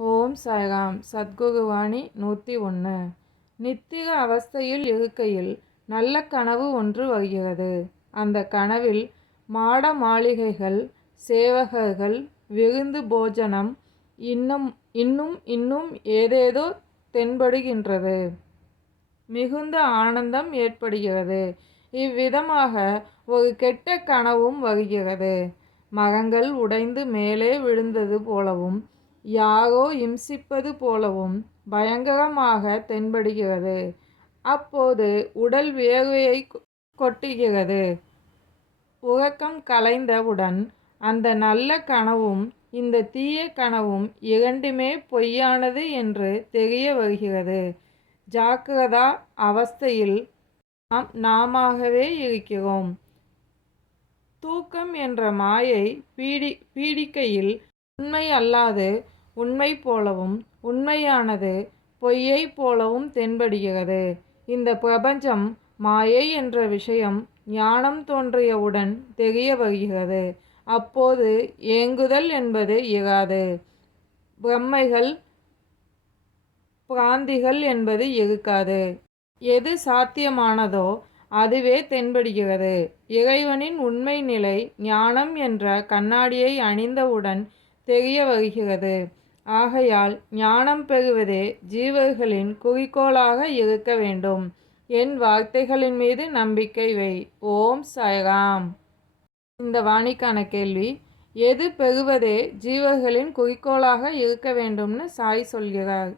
ஓம் சாய்ராம். சத்குருவாணி 101. நித்திய அவஸ்தையில் இருக்கையில் நல்ல கனவு ஒன்று வருகிறது. அந்த கனவில் மாட மாளிகைகள், சேவகர்கள், விருந்து, போஜனம், இன்னும் ஏதேதோ தென்படுகின்றது. மிகுந்த ஆனந்தம் ஏற்படுகிறது. இவ்விதமாக ஒரு கெட்ட கனவும் வருகிறது. மரங்கள் உடைந்து மேலே விழுந்தது போலவும், யாரோ இம்சிப்பது போலவும் பயங்கரமாக தென்படுகிறது. அப்போது உடல் வேர்வையை கொட்டுகிறது. உறக்கம் கலைந்தவுடன் அந்த நல்ல கனவும் இந்த தீய கனவும் இரண்டுமே பொய்யானது என்று தெரிய வருகிறது. ஜாக்கிரதா அவஸ்தையில் நாமாகவே இருக்கிறோம். தூக்கம் என்ற மாயை பீடிக்கையில் உண்மை அல்லாது உண்மை போலவும், உண்மையானது பொய்யை போலவும் தென்படுகிறது. இந்த பிரபஞ்சம் மாயை என்ற விஷயம் ஞானம் தோன்றியவுடன் தெரிய வருகிறது. அப்போது ஏங்குதல் என்பது இராது. பிரம்மைகள், பிராந்திகள் என்பது இருக்காது. எது சாத்தியமானதோ அதுவே தென்படுகிறது. இறைவனின் உண்மை நிலை ஞானம் என்ற கண்ணாடியை அணிந்தவுடன் தெரிய வருகிறது. ஆகையால் ஞானம் பெறுவதே ஜீவர்களின் குறிக்கோளாக இருக்க வேண்டும். என் வார்த்தைகளின் மீது நம்பிக்கை வை. ஓம் சாய்ராம். இந்த வாணிக்கான கேள்வி: எது பெறுவதே ஜீவர்களின் குறிக்கோளாக இருக்க வேண்டும்னு சாய் சொல்கிறார்.